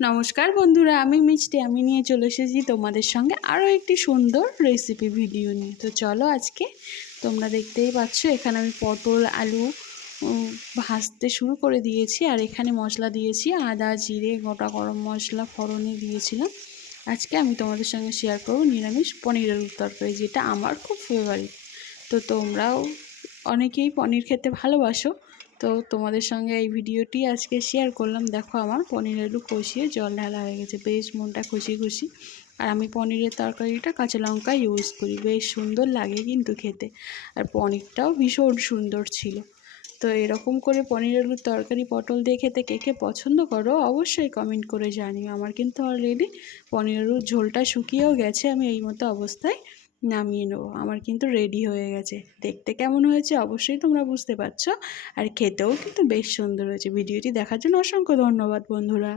নমস্কার বন্ধুরা, আমি মিষ্টি। আমি নিয়ে চলে এসেছি তোমাদের সঙ্গে আরও একটি সুন্দর রেসিপি ভিডিও নিয়ে। তো চলো, আজকে তোমরা দেখতেই পাচ্ছ এখানে আমি পটল আলু ভাজতে শুরু করে দিয়েছি। আর এখানে মশলা দিয়েছি আদা জিরে গোটা গরম মশলা ফোড়নে দিয়েছিলাম। আজকে আমি তোমাদের সঙ্গে শেয়ার করব নিরামিষ পনিরের তরকারি, যেটা আমার খুব ফেভারিট। তো তোমরাও অনেকেই পনির খেতে ভালোবাসো, তো তোমাদের সঙ্গে এই ভিডিওটি আজকে শেয়ার করলাম। দেখো, আমার পনির আলু কষিয়ে জল ঢালা হয়ে গেছে, বেশ মনটা খুশি খুশি। আর আমি পনিরের তরকারিটা কাঁচা লঙ্কা ইউজ করি, বেশ সুন্দর লাগে কিন্তু খেতে। আর পনিরটাও ভীষণ সুন্দর ছিল। তো এরকম করে পনির আলুর তরকারি পটল দিয়ে খেতে কে কে পছন্দ করো অবশ্যই কমেন্ট করে জানিও। আমার কিন্তু অলরেডি পনির আলুর ঝোলটা শুকিয়েও গেছে, আমি এই মতো অবস্থায় নামিয়ে নেবো। আমার কিন্তু রেডি হয়ে গেছে। দেখতে কেমন হয়েছে অবশ্যই তোমরা বুঝতে পারছো, আর খেতেও কিন্তু বেশ সুন্দর হয়েছে। ভিডিওটি দেখার জন্য অসংখ্য ধন্যবাদ বন্ধুরা।